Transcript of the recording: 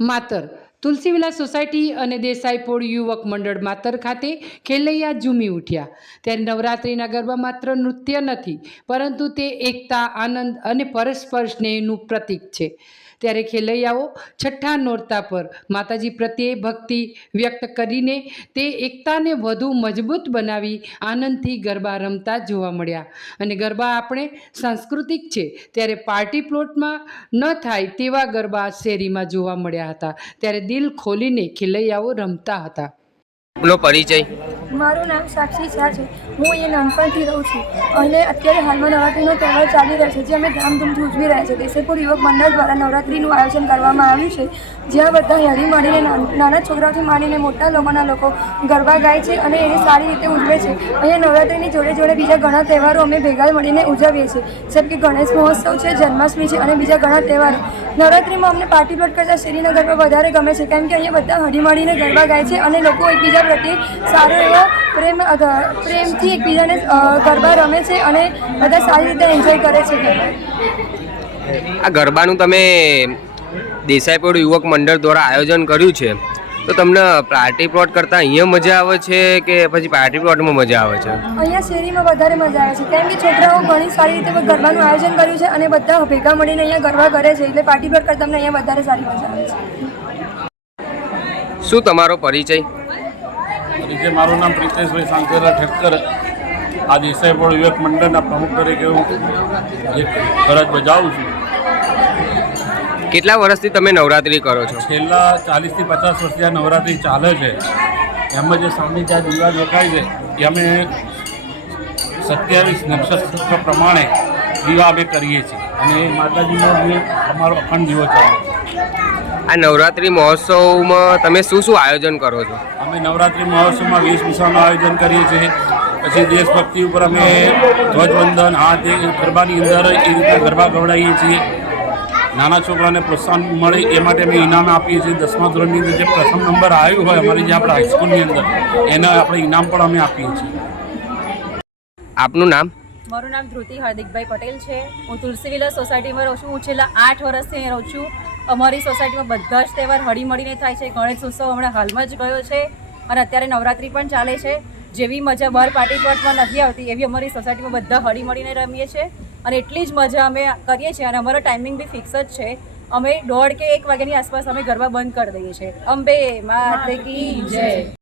માતર તુલસીવિલા society અને દેસાઈપોળ યુવક મંડળ માતર ખાતે ખેલૈયા ઝૂમી ઉઠ્યા। ત્યારે નવરાત્રિના ગરબા માત્ર નૃત્ય નથી, પરંતુ તે એકતા, આનંદ અને પરસ્પર સ્નેહનું પ્રતીક છે। ત્યારે ખેલૈયાઓ છઠ્ઠા નોરતા પર માતાજી પ્રત્યે ભક્તિ વ્યક્ત કરીને તે એકતાને વધુ મજબૂત બનાવી આનંદથી ગરબા રમતા જોવા મળ્યા। અને ગરબા આપણે સાંસ્કૃતિક છે, ત્યારે પાર્ટી પ્લોટમાં ન થાય તેવા ગરબા શેરીમાં જોવા મળ્યા હતા। ત્યારે દિલ ખોલીને ખેલૈયાઓ રમતા હતા। આપનો પરિચય? મારું નામ સાક્ષી શાહ છે। હું અહીંયા નાનપણથી રહું છું અને અત્યારે હાલમાં નવરાત્રિનો તહેવાર ચાલી રહ્યો છે, જે અમે ધામધૂમથી ઉજવી રહ્યા છીએ। દેસાઈપોળ યુવક મંડળ દ્વારા નવરાત્રિનું આયોજન કરવામાં આવ્યું છે, જ્યાં બધા હળી મળીને નાના છોકરાઓથી માંડીને મોટા લોકોના લોકો ગરબા ગાય છે અને એને સારી રીતે ઉજવે છે। અહીંયા નવરાત્રિની જોડે જોડે બીજા ઘણા તહેવારો અમે ભેગા મળીને ઉજવીએ છીએ, જેમ કે ગણેશ મહોત્સવ છે, જન્માષ્ટમી છે અને બીજા ઘણા તહેવારો। નવરાત્રિમાં અમને પાર્ટી પ્લોટ કરતાં શેરીના ગરબા વધારે ગમે છે, કેમ કે અહીંયા બધા હળી મળીને ગરબા ગાય છે અને લોકો એકબીજા પ્રત્યે સારો એવો પ્રેમથી એકબીજાને ગરબા રમે છે અને બધા સારી રીતે એન્જોય કરે છે ગરબા। આ ગરબાનું તમે દેસાઈપોળ યુવક મંડળ દ્વારા આયોજન કર્યું છે, તો તમને પાર્ટી પ્લોટ કરતાં અહીંયા મજા આવે છે કે પછી પાર્ટી પ્લોટમાં મજા આવે છે? અહીંયા શેરીમાં વધારે મજા આવે છે, કેમ કે છોકરાઓ ઘણી સારી રીતે ગરબાનું આયોજન કર્યું છે અને બધા ભેગા મળીને અહીંયા ગરબા કરે છે, એટલે પાર્ટી પ્લોટ કરતાં અમને અહીંયા વધારે સારી મજા આવે છે। શું તમારો પરિચય? મારું નામ પ્રિતેશભાઈ સાંકેરા ઠક્કર। આ દેસાઈપોળ યુવક મંડળના પ્રમુખ તરીકે હું એક ફરજ બજાવું છું। કેટલા વર્ષથી તમે નવરાત્રિ કરો છો? છેલ્લા 40 થી 50 વર્ષથી આ નવરાત્રિ ચાલે છે। એમાં જે સામે જ્યાં દીવા દેખાય છે એ અમે 27 નક્ષત્ર પ્રમાણે દીવા અમે કરીએ છીએ અને માતાજીનો અમે અમારો અખંડ દીવો ચાલે છે। આ નવરાત્રિ મહોત્સવમાં તમે શું શું આયોજન કરો છો? અમે નવરાત્રિ મહોત્સવમાં વેશભૂષાનું આયોજન કરીએ છીએ, પછી દેશભક્તિ ઉપર અમે ધ્વજવંદન, આ તે ગરબાની અંદર એ રીતે ગરબા ગવડાવીએ છીએ। નાના છોકરાને પ્રોત્સાહન મળે એ માટે અમે ઇનામ આપીએ છીએ। 10મા ધોરણની અંદર જે પ્રથમ નંબર આવ્યું હોય અમારી જે આપણા હાઈસ્કૂલની અંદર, એને આપણે ઇનામ પણ અમે આપીએ છીએ। આપનું નામ? મારું નામ ધ્રુતિ હાર્દિકભાઈ પટેલ છે। હું તુલસીવિલા સોસાયટીમાં રહું છું। હું છેલ્લા 8 વર્ષથી અહીં રહું છું। અમારી સોસાયટીમાં બધા જ તહેવાર હળીમળીને થાય છે। ગણેશ ઉત્સવ હમણાં હાલમાં જ ગયો છે અને અત્યારે નવરાત્રિ પણ ચાલે છે। જેવી મજા બહાર પાર્ટી પ્લોટમાં નથી આવતી, એવી અમારી સોસાયટીમાં બધા હળીમળીને રમીએ છીએ અને એટલી જ મજા અમે કરીએ છીએ। અને અમારો ટાઈમિંગ બી ફિક્સ જ છે। અમે 1:30 કે 1 વાગ્યાની આસપાસ અમે ગરબા બંધ કરી દઈએ છીએ। અંબે માત કી જય।